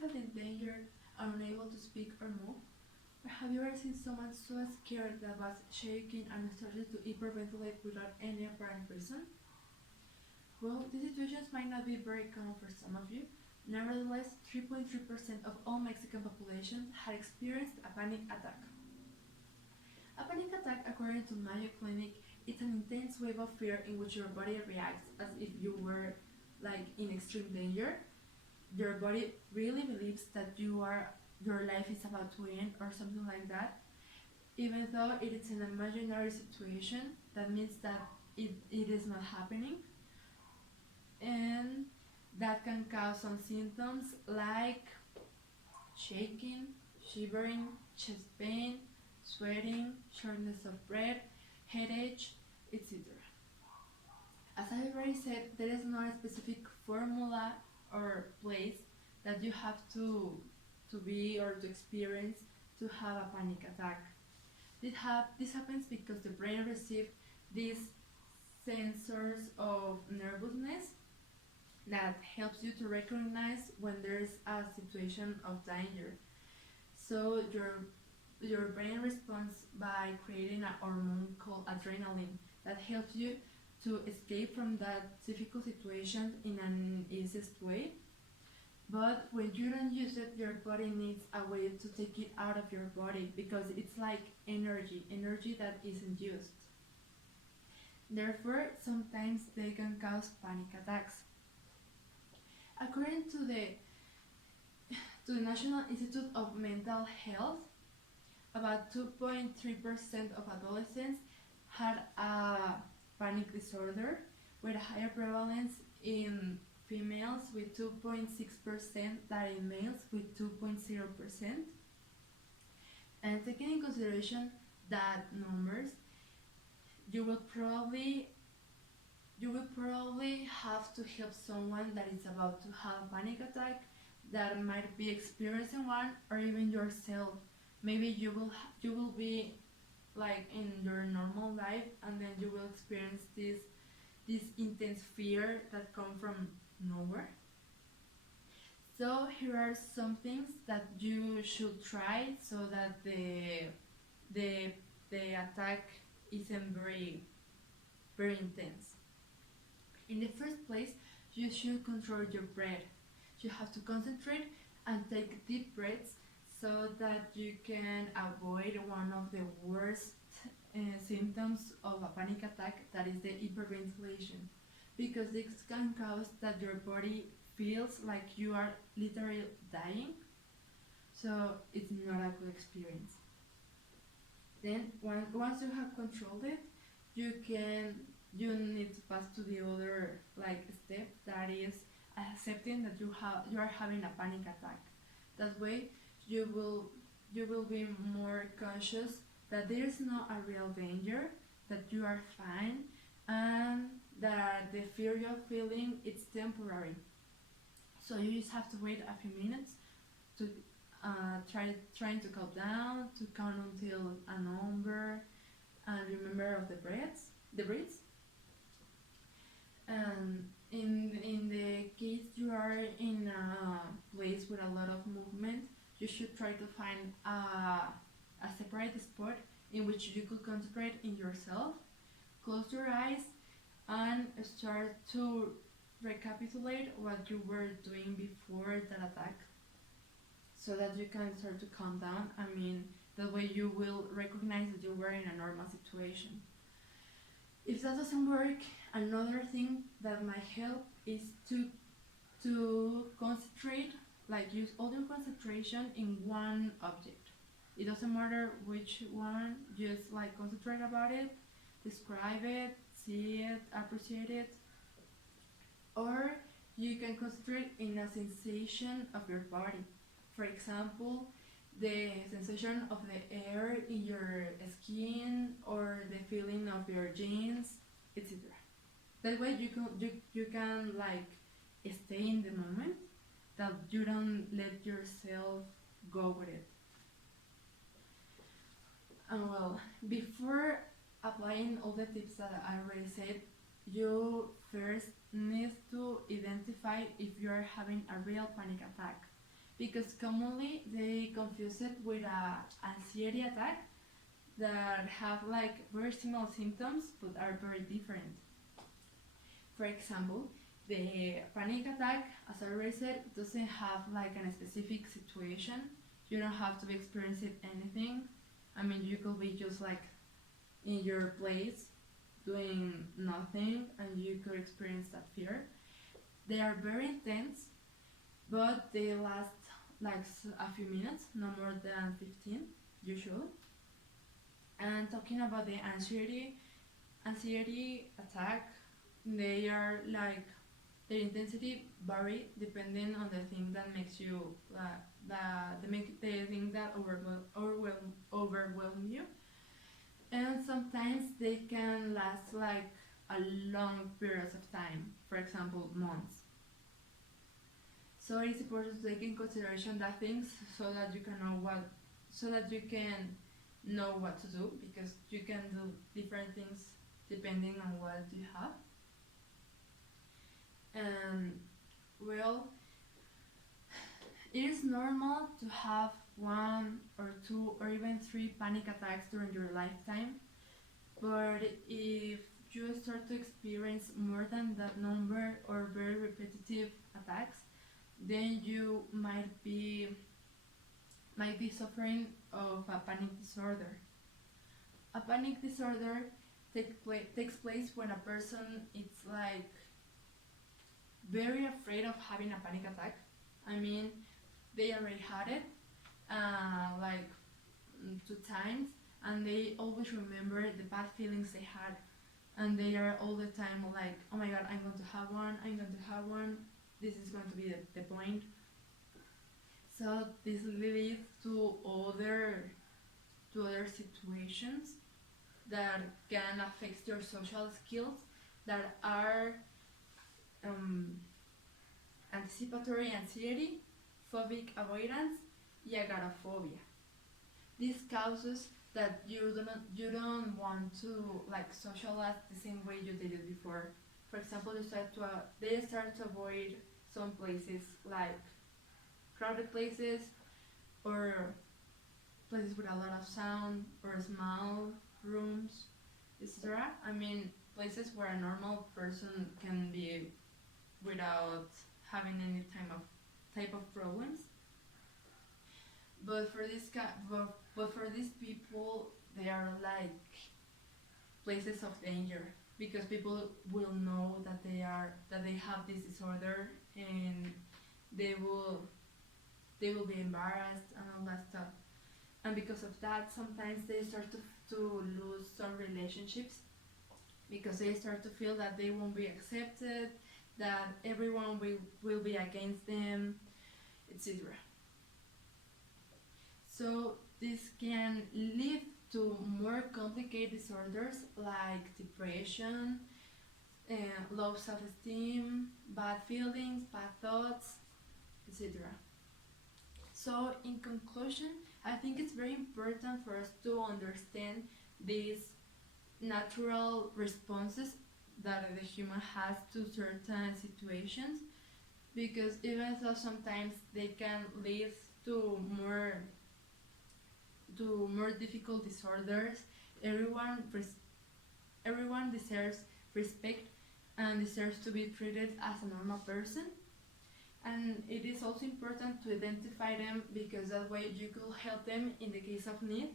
felt in danger, unable to speak or move? Or have you ever seen someone so scared that was shaking and started to hyperventilate without any apparent reason? Well, these situations might not be very common for some of you. Nevertheless, 3.3% of all Mexican population had experienced a panic attack. A panic attack, according to Mayo Clinic, is an intense wave of fear in which your body reacts as if you were in extreme danger. Your body really believes that your life is about to end or something like that. Even though it is an imaginary situation, that means that it is not happening. And that can cause some symptoms like shaking, shivering, chest pain, sweating, shortness of breath, headache, etc. As I already said, there is not a specific formula or place that you have to be or to experience to have a panic attack. This happens because the brain receives these sensors of nervousness that helps you to recognize when there's a situation of danger. So your brain responds by creating a hormone called adrenaline that helps you to escape from that difficult situation in an easiest way. But when you don't use it, your body needs a way to take it out of your body because it's like energy that isn't used. Therefore, sometimes they can cause panic attacks. According to the National Institute of Mental Health, about 2.3% of adolescents had a panic disorder, with a higher prevalence in females with 2.6% than in males with 2.0%. And taking in consideration that numbers, you will probably have to help someone that is about to have a panic attack, that might be experiencing one, or even yourself. Maybe you will be in your normal life, and then you will experience this intense fear that come from nowhere. So here are some things that you should try so that the attack isn't very intense. In the first place, you should control your breath. You have to concentrate and take deep breaths so that you can avoid one of the worst symptoms of a panic attack, that is the hyperventilation, because this can cause that your body feels like you are literally dying, so it's not a good experience. Then once you have controlled it, you need to pass to the other step, that is accepting that you are having a panic attack. That way you will be more conscious that there is not a real danger, that you are fine, and that the fear you're feeling, it's temporary. So you just have to wait a few minutes to trying to calm down, to count until a number, and remember of the breaths. And in the case you are in a place with a lot of movement, you should try to find a separate spot in which you could concentrate in yourself, close your eyes, and start to recapitulate what you were doing before that attack, so that you can start to calm down. That way you will recognize that you were in a normal situation. If that doesn't work, another thing that might help is to concentrate, use all your concentration in one object. It doesn't matter which one, just concentrate about it, describe it, see it, appreciate it. Or you can concentrate in a sensation of your body. For example, the sensation of the air in your skin, or the feeling of your jeans, etc. That way you can stay in the moment, that you don't let yourself go with it. And before applying all the tips that I already said, you first need to identify if you are having a real panic attack. because commonly they confuse it with a anxiety attack that have like very similar symptoms but are very different. For example, the panic attack, as I already said, doesn't have like a specific situation. You don't have to be experiencing anything. I mean, you could be just like in your place doing nothing and you could experience that fear. They are very intense, but they last like a few minutes, no more than 15 usually. And talking about the anxiety attack, they are like their intensity vary depending on the thing that makes you the thing that overwhelm you, and sometimes they can last like a long periods of time, for example months. So it is important to take in consideration that things so that you can know what to do, because you can do different things depending on what you have. And well, it is normal to have one or two or even three panic attacks during your lifetime, but if you start to experience more than that number or very repetitive attacks, then you might be suffering of a panic disorder. A panic disorder takes place when a person is like very afraid of having a panic attack. I mean, they already had it like 2 times, and they always remember the bad feelings they had, and they are all the time like, oh my god, I'm going to have one, this is going to be the point. So this leads to other situations that can affect your social skills, that are anticipatory anxiety, phobic avoidance, y agoraphobia. This causes that you don't want to like socialize the same way you did it before. For example, they start to avoid some places, like crowded places or places with a lot of sound or small rooms, etc. I mean, places where a normal person can be without having any type of problems. But for these people, they are like places of danger, because people will know that they have this disorder, and they will be embarrassed and all that stuff. And because of that, sometimes they start to lose some relationships, because they start to feel that they won't be accepted, that everyone will be against them, etc. So this can lead to more complicated disorders like depression, low self-esteem, bad feelings, bad thoughts, etc. So in conclusion, I think it's very important for us to understand these natural responses that the human has to certain situations, because even though sometimes they can lead to more difficult disorders, everyone deserves respect and deserves to be treated as a normal person. And it is also important to identify them, because that way you could help them in the case of need,